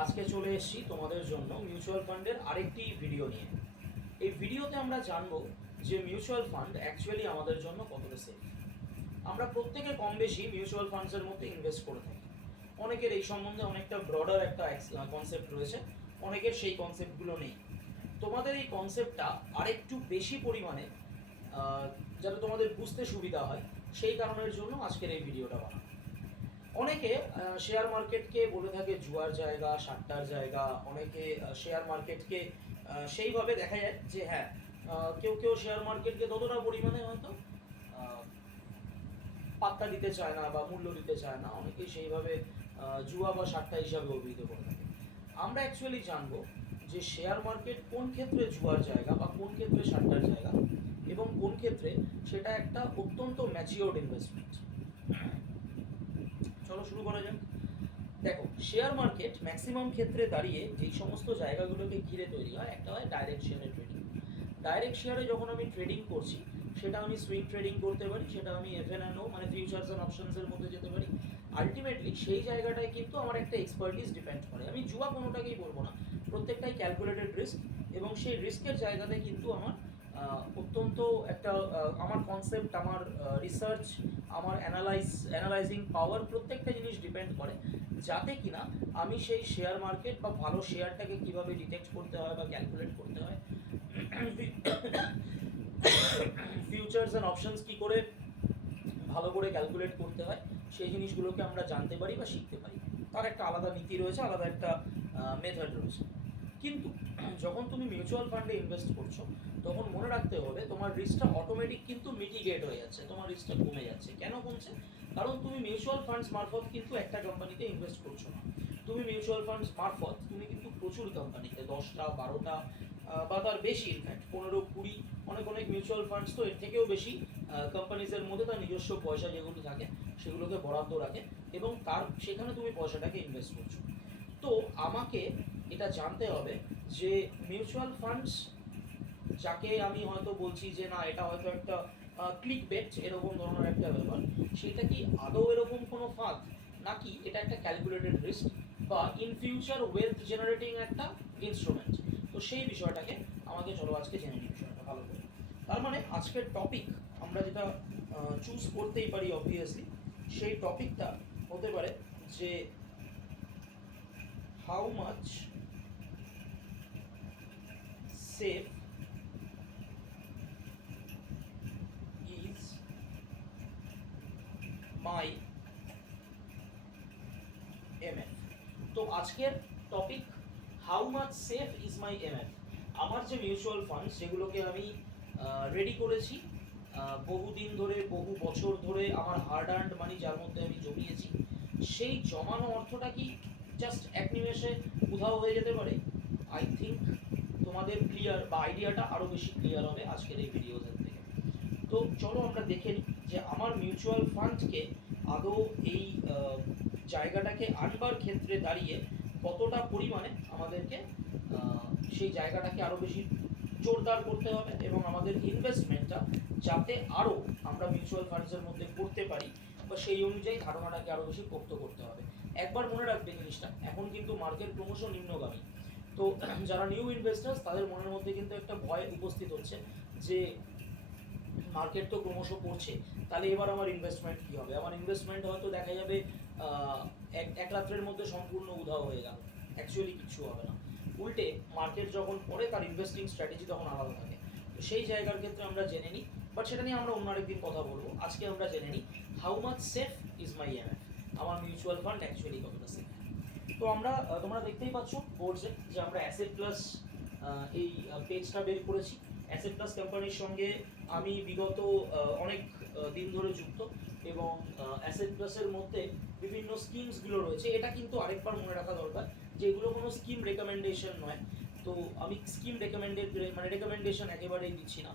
আজকে চলে এসেছি তোমাদের জন্য মিউচুয়াল ফান্ডের আরেকটি ভিডিও নিয়ে। এই ভিডিওতে আমরা জানবো যে মিউচুয়াল ফান্ড অ্যাকচুয়ালি আমাদের জন্য কতটা সেফ। আমরা প্রত্যেকে কম বেশি মিউচুয়াল ফান্ডসের মধ্যে ইনভেস্ট করে থাকি। অনেকের এই সম্বন্ধে অনেকটা ব্রডার একটা কনসেপ্ট রয়েছে, অনেকের সেই কনসেপ্টগুলো নেই। তোমাদের এই কনসেপ্টটা আরেকটু বেশি পরিমাণে যাতে তোমাদের বুঝতে সুবিধা হয়, সেই কারণের জন্য আজকের এই ভিডিওটা বানানো। অনেকে শেয়ার মার্কেটকে বলে থাকে জুয়ার জায়গা, সাট্টার জায়গা। অনেকে শেয়ার মার্কেটকে সেইভাবে দেখা যায় যে হ্যাঁ, কেউ কেউ শেয়ার মার্কেটকে ততটা পরিমাণে হয়তো পাত্তা দিতে চায় না বা মূল্য দিতে চায় না, অনেকেই সেইভাবে জুয়া বা সাট্টা হিসাবে অভিহিত করে থাকে। আমরা অ্যাকচুয়ালি জানবো যে শেয়ার মার্কেট কোন ক্ষেত্রে জুয়ার জায়গা বা কোন ক্ষেত্রে সাট্টার জায়গা, এবং কোন ক্ষেত্রে সেটা একটা অত্যন্ত ম্যাচিওর্ড ইনভেস্টমেন্ট। চলো শুরু করা যাক। দেখো, শেয়ার মার্কেট ম্যাক্সিমাম ক্ষেত্রে দাঁড়িয়ে যেই সমস্ত জায়গাগুলোকে ঘিরে তৈরি হয়, একটা হয় ডাইরেক্ট শেয়ারে ট্রেডিং। ডাইরেক্ট শেয়ারে যখন আমি ট্রেডিং করছি, সেটা আমি সুইং ট্রেডিং করতে পারি, সেটা আমি এফএনএনও মানে ফিউচার্স অ্যান্ড অপশনসের মধ্যে যেতে পারি। আলটিমেটলি সেই জায়গাটায় কিন্তু আমার একটা এক্সপার্টিস ডিপেন্ড করে। আমি জুয়া কোনোটাকেই বলবো না, প্রত্যেকটাই ক্যালকুলেটেড রিস্ক, এবং সেই রিস্কের জায়গাতে কিন্তু আমার অত্যন্ত একটা আমার কনসেপ্ট, আমার রিসার্চ, আমার অ্যানালাইজিং পাওয়ার, প্রত্যেকটা জিনিস ডিপেন্ড করে যাতে কিনা আমি সেই শেয়ার মার্কেট বা ভালো শেয়ারটাকে কিভাবে ডিটেক্ট করতে হয় বা ক্যালকুলেট করতে হয়, ফিউচার্স অ্যান্ড অপশনস কী করে ভালো করে ক্যালকুলেট করতে হয়, সেই জিনিসগুলোকে আমরা জানতে পারি বা শিখতে পারি। তার একটা আলাদা নীতি রয়েছে, আলাদা একটা মেথড রয়েছে। কিন্তু যখন তুমি মিউচুয়াল ফান্ডে ইনভেস্ট করছো, তখন মনে রাখতে হবে তোমার রিস্কটা অটোমেটিক কিন্তু মিটিগেট হয়ে যাচ্ছে, তোমার রিস্কটা কমে যাচ্ছে। কেন কমছে? কারণ তুমি মিউচুয়াল ফান্ডস মারফত কিন্তু একটা কোম্পানিতে ইনভেস্ট করছো না, তুমি মিউচুয়াল ফান্ডস মারফত তুমি কিন্তু প্রচুর কোম্পানিতে 10টা 12টা বা তার বেশি, ইনফ্যাক্ট 15 20, অনেক অনেক মিউচুয়াল ফান্ডস তো এর থেকেও বেশি কোম্পানিজের মধ্যে তার নিজস্ব পয়সা যেগুলো থাকে সেগুলোকে বরাদ্দ রাখে, এবং তার সেখানে তুমি পয়সাটাকে ইনভেস্ট করছো। তো আমাকে এটা জানতে হবে যে মিউচুয়াল ফান্ডস যাকে আমি হয়তো বলছি যে না এটা হয়তো একটা ক্লিক বেট এরকম ধরনের একটা ব্যাপার, সেটা কি আদৌ এরকম কোনো ফাঁদ, নাকি এটা একটা ক্যালকুলেটেড রিস্ক বা ইন ফিউচার ওয়েলথ জেনারেটিং একটা ইনস্ট্রুমেন্ট। তো সেই বিষয়টাকে আমাকে চলো আজকে জেনে নিই বিষয়টা ভালো করে। তার মানে আজকের টপিক আমরা যেটা চুজ করতেই পারি অবভিয়াসলি, সেই টপিকটা হতে পারে যে how much safe is my MF. তো আজকের topic how much safe is my MF. আমার যে মিউচুয়াল ফান্ড সেগুলোকে আমি রেডি করেছি বহুদিন ধরে, বহু বছর ধরে, আমার হার্ড আর্নড মানি যার মধ্যে আমি জমিয়েছি, সেই জমানো অর্থটা কি জাস্ট এক নিমেষে উধাও হয়ে যেতে পারে? আই থিঙ্ক তোমাদের ক্লিয়ার বা আইডিয়াটা আরও বেশি ক্লিয়ার হবে আজকের এই ভিডিওদের থেকে। তো চলো আমরা দেখে নিই যে আমার মিউচুয়াল ফান্ডকে আদৌ এই জায়গাটাকে আনবার ক্ষেত্রে দাঁড়িয়ে কতটা পরিমাণে আমাদেরকে সেই জায়গাটাকে আরও বেশি জোরদার করতে হবে, এবং আমাদের ইনভেস্টমেন্টটা যাতে আরও আমরা মিউচুয়াল ফান্ডসের মধ্যে করতে পারি বা সেই অনুযায়ী ধারণাটাকে আরও বেশি পোক্ত করতে হবে। একবার মনে রাখবে জিনিসটা, এখন কিন্তু মার্কেট ক্রমশ নিম্নগামী। তো যারা নিউ ইনভেস্টার্স তাদের মনের মধ্যে কিন্তু একটা ভয় উপস্থিত হচ্ছে যে মার্কেট তো ক্রমশ পড়ছে, তাহলে এবার আমার ইনভেস্টমেন্ট কী হবে? আমার ইনভেস্টমেন্ট হয়তো দেখা যাবে এক রাত্রের মধ্যে সম্পূর্ণ উধাও হয়ে গেল। অ্যাকচুয়ালি কিচ্ছু হবে না, উল্টে মার্কেট যখন পড়ে তার ইনভেস্টিং স্ট্র্যাটেজি তখন আলাদা থাকে। তো সেই জায়গার ক্ষেত্রে আমরা জেনে নিই, বাট সেটা নিয়ে আমরা অন্য আরেকদিন কথা বলবো। আজকে আমরা জেনে নিই how much safe is my MF, আমার মিউচুয়াল ফান্ড অ্যাকচুয়ালি কতটা সেফ। তো আমরা তোমরা দেখতেই পাচ্ছ বোর্ডসে যে আমরা অ্যাসেট প্লাস এই পেজটা বের করেছি। অ্যাসেট প্লাস কোম্পানির সঙ্গে আমি বিগত অনেক দিন ধরে যুক্ত, এবং অ্যাসেট প্লাসের মধ্যে বিভিন্ন স্কিমসগুলো রয়েছে। এটা কিন্তু আরেকবার মনে রাখা দরকার যে এগুলো কোনো স্কিম রেকমেন্ডেশন নয়। তো আমি স্কিম রেকমেন্ডেশন একেবারেই দিচ্ছি না।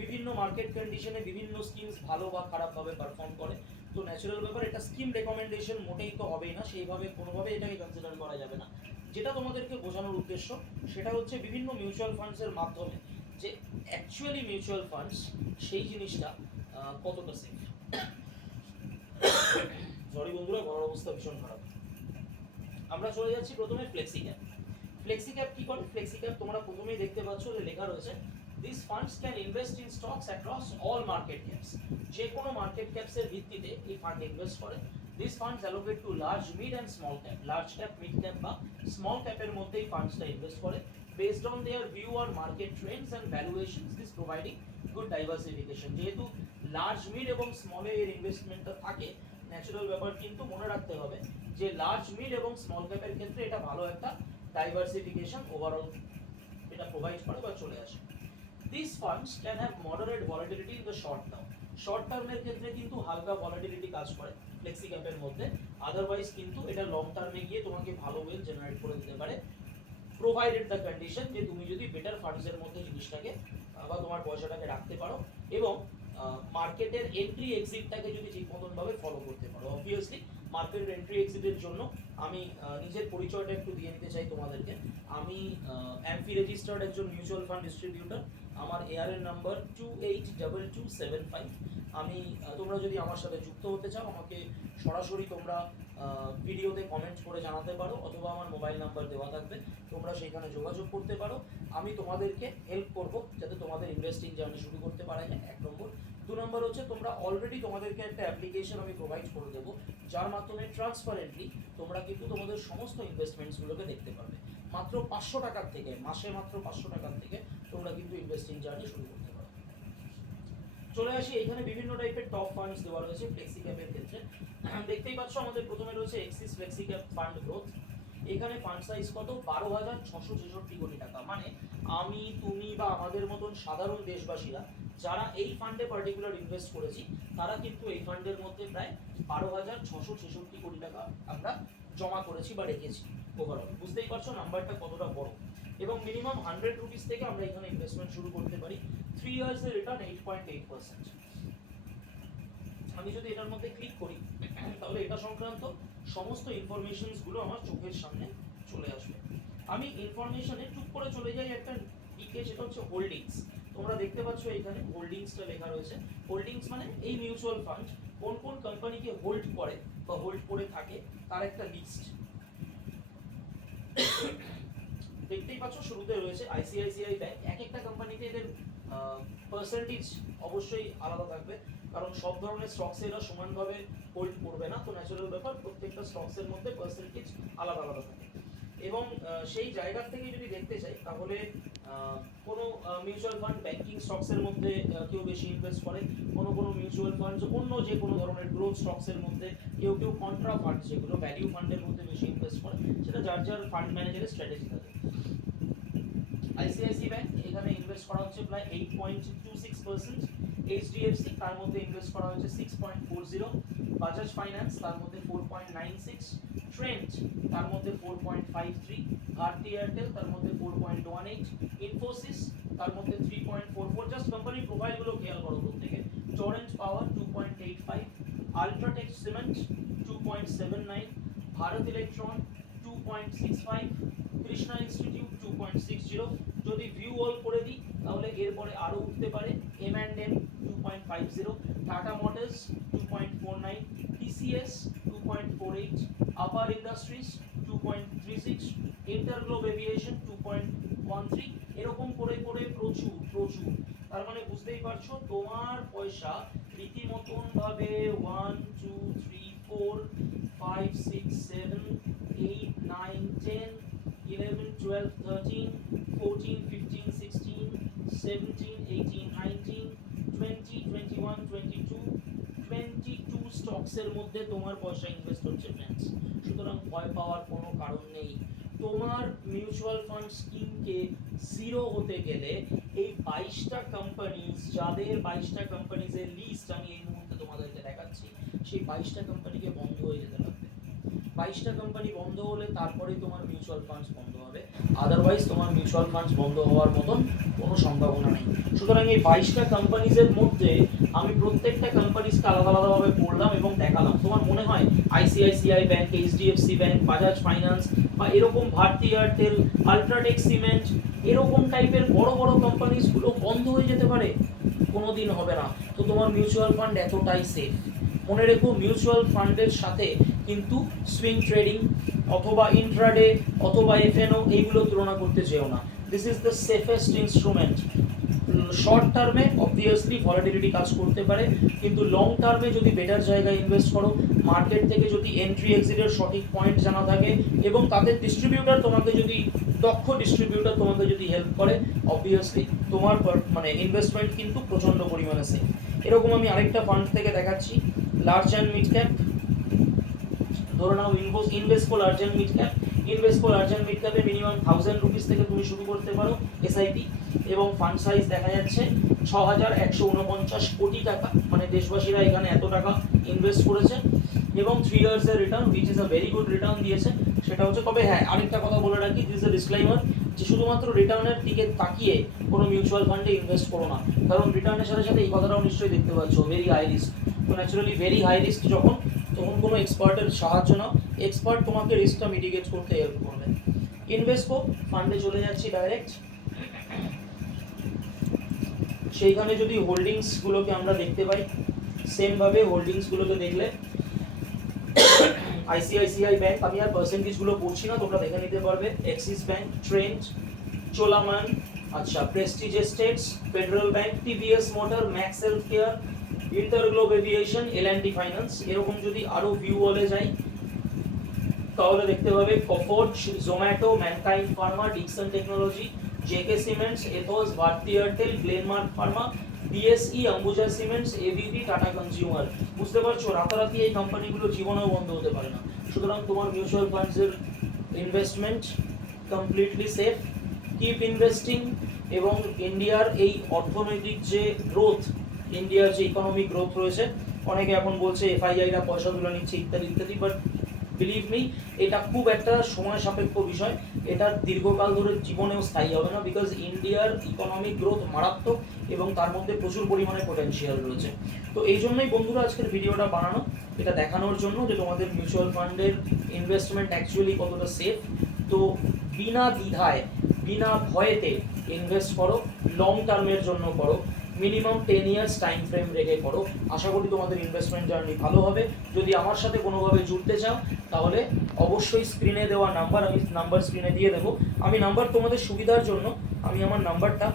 বিভিন্ন মার্কেট কন্ডিশনে বিভিন্ন স্কিমস ভালো বা খারাপভাবে পারফর্ম করে, তো ন্যাচারাল ব্যাপার, এটা স্কিম রেকমেন্ডেশন মোটেই তো হবেই না, সেইভাবে কোনোভাবে এটাকে কনসিডার করা যাবে না। যেটা তোমাদেরকে বোঝানোর উদ্দেশ্য সেটা হচ্ছে বিভিন্ন মিউচুয়াল ফান্ডসের মাধ্যমে যে অ্যাকচুয়ালি মিউচুয়াল ফান্ডস সেই জিনিসটা কতটা সেফ। সরি বন্ধুরা, গলার অবস্থা ভীষণ খারাপ। আমরা চলে যাচ্ছি প্রথমে ফ্লেক্সি ক্যাপ। ফ্লেক্সি ক্যাপ কি করে? ফ্লেক্সি ক্যাপ তোমরা প্রথমেই দেখতে পাচ্ছ যে লেখা রয়েছে this funds can invest in stocks across all market caps. যে কোনো মার্কেট ক্যাপসের ভিত্তিতে এই ফান্ড ইনভেস্ট করে। This funds allocate to large mid and small cap. Large cap, mid cap বা স্মল ক্যাপের মধ্যেই ফান্ডসটা ইনভেস্ট করে based on their view on market trends and valuations, this providing good diversification. যেহেতু লার্জ মিড এবং স্মলে এর ইনভেস্টমেন্টটা থাকে, ন্যাচারাল ব্যাপার কিন্তু মনে রাখতে হবে যে লার্জ মিড এবং স্মল ক্যাপের ক্ষেত্রে এটা ভালো একটা ডাইভার্সিফিকেশন ওভারঅল এটা প্রোভাইড করে বা চলে আসে। These funds can have moderate volatility in the short term. Short টার্মের ক্ষেত্রে কিন্তু হালকা ভলাটিলিটি কাজ করে ফ্লেক্সি ক্যাপের মধ্যে, আদারওয়াইজ কিন্তু এটা লং টার্মে গিয়ে তোমাকে ভালো ওয়েল জেনারেট করে দিতে পারে, প্রোভাইডেড দ্য কন্ডিশন যে তুমি যদি বেটার ফান্ডসের মধ্যে জিনিসটাকে বা তোমার পয়সাটাকে রাখতে পারো এবং মার্কেটের এন্ট্রি এক্সিটটাকে যদি ঠিক মতন ভাবে ফলো করতে পারো। অবভিয়াসলি মার্কেট এন্ট্রি এক্সিটের জন্য আমি নিজের পরিচয়টা একটু দিয়ে নিতে চাই তোমাদেরকে। আমি এমফি রেজিস্টার্ড একজন মিউচুয়াল ফান্ড ডিস্ট্রিবিউটর। আমার এআরএন নাম্বার 282275। আমি তোমরা যদি আমার সাথে যুক্ত হতে চাও আমাকে সরাসরি তোমরা ভিডিওতে কমেন্ট করে জানাতে পারো, অথবা আমার মোবাইল নাম্বার দেওয়া থাকবে, তোমরা সেখানে যোগাযোগ করতে পারো। আমি তোমাদেরকে হেল্প করব যাতে তোমাদের ইনভেস্টিং জার্নি শুরু করতে পারা যায়, 1 নম্বর। 2 নম্বর হচ্ছে তোমরা অলরেডি তোমাদেরকে একটা অ্যাপ্লিকেশন আমি প্রোভাইড করে দেবো, যার মাধ্যমে ট্রান্সপারেন্টলি তোমরা কিন্তু তোমাদের সমস্ত ইনভেস্টমেন্টসগুলোকে দেখতে পারবে। মাত্র 500 টাকার থেকে, মাসে মাত্র 500 টাকার থেকে তোমরা কিন্তু ইনভেস্টিং জার্নি শুরু করতে পারো। চলে আসি, এখানে বিভিন্ন টাইপের টপ ফান্ডস দেওয়া রয়েছে ফ্লেক্সি ক্যাপের ক্ষেত্রে। দেখতেই পাচ্ছ আমাদের প্রথমে রয়েছে axis flexi cap fund growth. এখানে ফান্ড সাইজ কত? 12,666 কোটি টাকা। মানে আমি, তুমি বা আমাদের মতন সাধারণ দেশবাসীরা যারা এই ফান্ডে পার্টিকুলার ইনভেস্ট করেছি, তারা কিন্তু এই ফান্ডের মধ্যে প্রায় 12,666 কোটি টাকা আমরা জমা করেছি বা রেখেছি ওভারঅল। বুঝতেই পারছো নাম্বারটা কতটা বড়। এবং মিনিমাম 100 রুপিস থেকে আমরা এখানে ইনভেস্টমেন্ট শুরু করতে পারি। 3 ইয়ার্স এর রিটার্ন 8.8%। আমি যদি এটার মধ্যে ক্লিক করি তাহলে এটা সংক্রান্ত সমস্ত ইনফরমেশনস গুলো আমার চোখের সামনে চলে আসবে। আমি ইনফরমেশনে টুক করে চলে যাই একটা দিকে, সেটা হচ্ছে হোল্ডিংস। তোমরা দেখতে পাচ্ছ এখানে হোল্ডিংসটা লেখা রয়েছে। হোল্ডিংস মানে এই মিউচুয়াল ফান্ড কোন কোন কোম্পানিকে হোল্ড করে বা হোল্ড করে থাকে তার একটা লিস্ট। দেখতেই পাচ্ছ শুরুতে রয়েছে আইসিআইসিআই ব্যাংক। এক একটা কোম্পানিতে এদের পার্সেন্টেজ অবশ্যই আলাদা থাকবে, কারণ সব ধরনের স্টকস এরা সমানভাবে হোল্ড করবে না, তো ন্যাচারাল ব্যাপার প্রত্যেকটা স্টকসের মধ্যে পার্সেন্টেজ আলাদা আলাদা থাকে। এবং সেই জায়গা থেকে যদি দেখতে চাই তাহলে কোনো মিউচুয়াল ফান্ড ব্যাংকিং স্টকসের মধ্যে কেউ বেশি ইনভেস্ট করে, কোনো মিউচুয়াল ফান্ড অন্য যে কোনো ধরনের গ্রোথ স্টকসের মধ্যে, কেউ কন্ট্রা ফান্ড যেগুলো ভ্যালিউ ফান্ডের মধ্যে বেশি ইনভেস্ট করে, সেটা যার যার ফান্ড ম্যানেজারের স্ট্র্যাটেজি থাকে। আইসিআইসি ব্যাংক এখানে ইনভেস্ট করা হচ্ছে প্রায় 8.26%, এইচডিএফসি তার মধ্যে ইনভেস্ট করা হচ্ছে 6.40, বাজাজ ফাইন্যান্স তার মধ্যে 4.96, ট্রেন্ড তার মধ্যে 4.53, ভারতী এয়ারটেল তার মধ্যে 4.18, ইনফোসিস তার মধ্যে 3.44। জাস্ট কোম্পানি প্রোফাইল গুলো খেয়াল করো প্রত্যেকে। টরেন্ট পাওয়ার 2.85, UltraTech cement 2.79, Bharat electron 2.65, Krishna institute 2.60। যদি ভিউ অল করে দিই তাহলে এরপরে আরো উঠতে পারে M&M 2.50, টাটা মোটরস 2.49, TCS 2.48, আপার ইন্ডাস্ট্রিজ 2.36, ইন্টারগ্লোব এভিয়েশন 2.13। এরকম করে করে প্রচুর। তার মানে বুঝতেই পারছো তোমার পয়সা রীতিমতন ভাবে 1 2 3 4 5 6 7 8 9 10 11 12 13 14 15 16 17 18 19 20 21 22 22 স্টকসের মধ্যে তোমার পয়সা ইনভেস্ট হচ্ছে ফ্রেন্ডস। সুতরাং ভয় পাওয়ার কোনো কারণ নেই। তোমার মিউচুয়াল ফান্ড স্কিমকে জিরো হতে গেলে এই 22টা কোম্পানিজ, যাদের 22টা কোম্পানিজের লিস্ট আমি এই মুহূর্তে তোমাদেরকে দেখাচ্ছি, সেই 22টা কোম্পানিকে বন্ধ হয়ে যেতে লাগবে। 22টা কোম্পানি বন্ধ হলে তারপরে তোমার মিউচুয়াল ফান্ডস বন্ধ হবে, আদারওয়াইজ তোমার মিউচুয়াল ফান্ডস বন্ধ হওয়ার মতন কোনো সম্ভাবনা নেই। সুতরাং এই 22টা কোম্পানিজের মধ্যে আমি প্রত্যেকটা কোম্পানিজকে আলাদা আলাদাভাবে পড়লাম এবং দেখালাম। তোমার মনে হয় ICICI bank, HDFC bank, Bajaj finance বা এরকম ভারতী এয়ারটেল, আল্ট্রাটেক সিমেন্ট এরকম টাইপের বড় বড় কোম্পানিজগুলো বন্ধ হয়ে যেতে পারে? কোনোদিন হবে না। তো তোমার মিউচুয়াল ফান্ড এতটাই সেফ। মনে রেখো মিউচুয়াল ফান্ডের সাথে কিন্তু সুইং ট্রেডিং, অথবা ইন্ট্রাডে অথবা এফএনও এইগুলো তুলনা করতে যেও না। This is the safest instrument. Short টার্মে অবভিয়াসলি ভলাটিলিটি কাজ করতে পারে, কিন্তু লং টার্মে যদি বেটার জায়গায় ইনভেস্ট করো, মার্কেট থেকে যদি এন্ট্রি এক্সিটের সঠিক পয়েন্ট জানা থাকে এবং তাদের ডিস্ট্রিবিউটার তোমাকে যদি দক্ষ ডিস্ট্রিবিউটার তোমাকে যদি হেল্প করে, অবভিয়াসলি তোমার মানে ইনভেস্টমেন্ট কিন্তু প্রচণ্ড পরিমাণে সেফ। এরকম আমি আরেকটা ফান্ড থেকে দেখাচ্ছি, লার্জ অ্যান্ড মিড ক্যাপ। ধরে নাও Invesco large and mid cap. Invesco large and mid ক্যাপে মিনিমাম 1000 রুপিস থেকে তুমি শুরু করতে পারো এসআইপি, এবং ফান্ড সাইজ দেখা যাচ্ছে 6149 কোটি টাকা, মানে দেশবাসীরা এখানে এত টাকা ইনভেস্ট করেছে এবং 3 ইয়ার্সের return which is a very good return দিয়েছে। সেটা হচ্ছে, তবে হ্যাঁ আরেকটা কথা বলে রাখি, দিস ইজ আ ডিসক্লেইমার, যে শুধুমাত্র রিটার্নের দিকে তাকিয়ে কোনো মিউচুয়াল ফান্ডে ইনভেস্ট করো না, কারণ রিটার্নের সাথে সাথে এই কথাটাও নিশ্চয়ই দেখতে পাচ্ছ ভেরি হাই রিস্ক। তো ন্যাচুরালি ভেরি হাই রিস্ক যখন, তখন কোনো এক্সপার্টের সাহায্য নাও, এক্সপার্ট তোমাকে রিস্কটা মিটিগেট করতে হেল্প করবে। ইনভেস্টকো ফান্ডে চলে যাচ্ছি ডাইরেক্ট। সেইখানে যদি হোল্ডিংসগুলোকে আমরা দেখতে পাই, সেমভাবে হোল্ডিংসগুলোকে দেখলে আইসিআইসিআই ব্যাংক, আমি আর পার্সেন্টেজগুলো পড়ছি না, তোমরা দেখে নিতে পারবে, এক্সিস ব্যাংক, ট্রেন্ড, চোলামান, আচ্ছা Prestige Estates, Federal Bank, TVS Motor, Max Healthcare, InterGlobe Aviation, L and T finance. এরকম যদি আরো ভিউ বলে যাই তাহলে দেখতে পাবে Coforge, Zomato, Mankind Pharma, Dixon technology, JK cements, Ethos, Bharti Airtel, Glenmark Pharma, BSE, Ambuja cements, ABB, Tata consumer. বুঝতে পারছো, রাতারাতি এই কোম্পানিগুলো জীবনেও বন্ধ হতে পারে না। সুতরাং তোমার মিউচুয়াল ফান্ডসের investment completely safe. Keep investing. এবং ইন্ডিয়ার এই অর্থনৈতিক যে গ্রোথ, ইন্ডিয়ার যে ইকোনমিক গ্রোথ রয়েছে, অনেকে এখন বলছে এফআইআইরা পয়সা তুলে নিচ্ছে ইত্যাদি ইত্যাদি, বাট বিলিভ মি, এটা খুব একটা সময় সাপেক্ষ বিষয়, এটা দীর্ঘকাল ধরে জীবনেও স্থায়ী হবে না, বিকজ ইন্ডিয়ার ইকোনমিক গ্রোথ মারাত্মক এবং তার মধ্যে প্রচুর পরিমাণে পোটেনশিয়াল রয়েছে। তো এই জন্যই বন্ধুরা আজকের ভিডিওটা বানানো, এটা দেখানোর জন্য যে তোমাদের মিউচুয়াল ফান্ডের ইনভেস্টমেন্ট অ্যাকচুয়ালি কতটা সেফ। তো বিনা দ্বিধায়, বিনা ভয়েতে ইনভেস্ট করো, লং টার্মের জন্য করো, মিনিমাম 10 ইয়ার্স টাইম ফ্রেম রেখে করো। আশা করি তোমাদের ইনভেস্টমেন্ট জার্নি ভালো হবে। যদি আমার সাথে কোনোভাবে জুড়তে চাও তাহলে অবশ্যই স্ক্রিনে দেওয়া নাম্বার, আমি নাম্বার স্ক্রিনে দিয়ে দেবো। আমি নাম্বার তোমাদের সুবিধার জন্য আমি আমার নাম্বারটা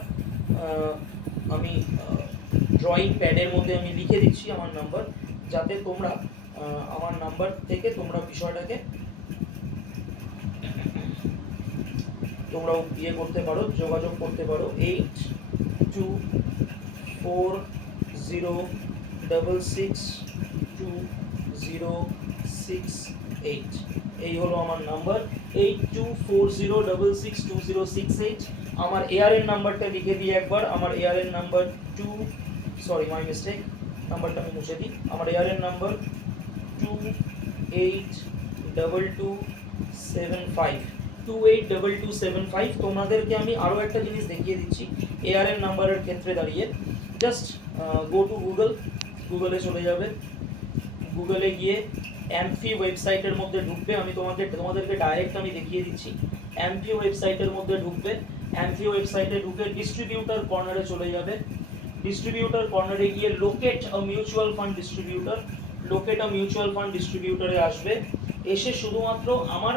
আমি ড্রয়িং প্যাডের মধ্যে আমি লিখে দিচ্ছি আমার নাম্বার, যাতে তোমরা আমার নাম্বার থেকে তোমরা বিষয়টাকে তোমরাও ইয়ে করতে পারো, যোগাযোগ করতে পারো। 8240662068, এই হলো আমার নাম্বার, 8240662068। আমার এআরএন নাম্বারটা লিখে দিই একবার, আমার এআরএন নাম্বার মাই মিস্টেক, নাম্বারটা আমি মুছে দিই। আমার এআরএন নাম্বার 282275। তোমাদেরকে আমি আরও একটা জিনিস দেখিয়ে দিচ্ছি এআরএন নাম্বারের ক্ষেত্রে দাঁড়িয়ে। জাস্ট গো টু গুগলে চলে যাবে, গুগলে গিয়ে অ্যাম্ফি ওয়েবসাইটের মধ্যে ঢুকবে। আমি তোমাদেরকে ডাইরেক্ট আমি দেখিয়ে দিচ্ছি। অ্যাম্ফি ওয়েবসাইটের মধ্যে ঢুকবে, অ্যাম্ফি ওয়েবসাইটে ঢুকে ডিস্ট্রিবিউটার কর্নারে চলে যাবে। ডিস্ট্রিবিউটার কর্নারে গিয়ে লোকেট আ মিউচুয়াল ফান্ড ডিস্ট্রিবিউটার, লোকেট আ মিউচুয়াল ফান্ড ডিস্ট্রিবিউটারে আসবে। এসে শুধুমাত্র আমার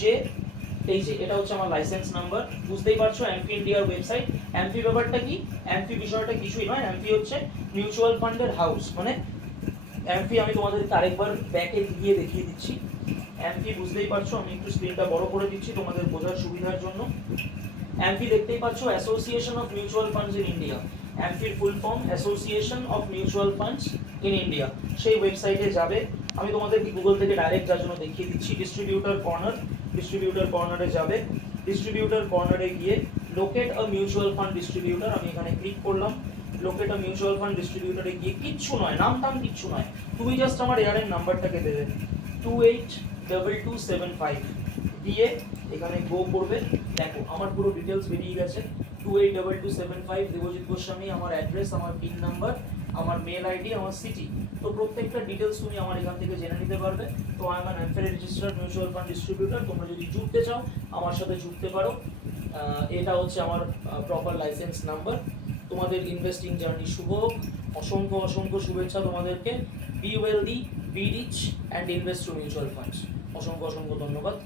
যে এই যে এটা হচ্ছে আমার লাইসেন্স নাম্বার, বুঝতেই পারছো অ্যাম্ফি ইন্ডিয়ার ওয়েবসাইট। অ্যাম্ফি ব্যাপারটা কি? অ্যাম্ফি বিষয়টা কিছুই নয়, অ্যাম্ফি হচ্ছে মিউচুয়াল ফান্ডের হাউস। মানে অ্যাম্ফি আমি তোমাদেরকে আরেকবার ব্যাকে গিয়ে দেখিয়ে দিচ্ছি। অ্যাম্ফি বুঝতেই পারছো, আমি একটু স্ক্রিনটা বড় করে দিচ্ছি তোমাদের বোঝার সুবিধার জন্য। অ্যাম্ফি দেখতেই পাচ্ছ, association of mutual funds in India. অ্যাম্ফির full form association of mutual funds in India. সেই ওয়েবসাইটে যাবে, আমি তোমাদেরকে গুগল থেকে ডাইরেক্ট যার জন্য দেখিয়ে দিচ্ছি। ডিস্ট্রিবিউটার কর্নারে যাবে। ডিস্ট্রিবিউটার কর্নারে গিয়ে লোকেট আ মিউচুয়াল ফান্ড ডিস্ট্রিবিউটার, আমি এখানে ক্লিক করলাম। লোকেট আ মিউচুয়াল ফান্ড ডিস্ট্রিবিউটারে গিয়ে কিচ্ছু নয়, নাম টাম কিচ্ছু নয়, তুমি জাস্ট আমার এআরএন নাম্বারটাকে দেবে 282275 দিয়ে এখানে গো করবে। দেখো আমার পুরো ডিটেলস বেরিয়ে গেছে। 282275 দেবজিৎ গোস্বামী, আমার অ্যাড্রেস, আমার পিন নাম্বার, আমার মেল আইডি, আমার সিটি। তো প্রত্যেকটা ডিটেলস তুমি আমার এখান থেকে জেনে নিতে পারবে। তো আই এম অ্যান অ্যাম্ফেরি রেজিস্টার্ড মিউচুয়াল ফান্ড ডিস্ট্রিবিউটার। তোমরা যদি জুড়তে চাও আমার সাথে জুড়তে পারো। এটা হচ্ছে আমার প্রপার লাইসেন্স নাম্বার। তোমাদের ইনভেস্টিং জার্নি শুভ হোক। অসংখ্য শুভেচ্ছা তোমাদেরকে। Be wealthy, be rich and invest to mutual funds. অসংখ্য অসংখ্য ধন্যবাদ।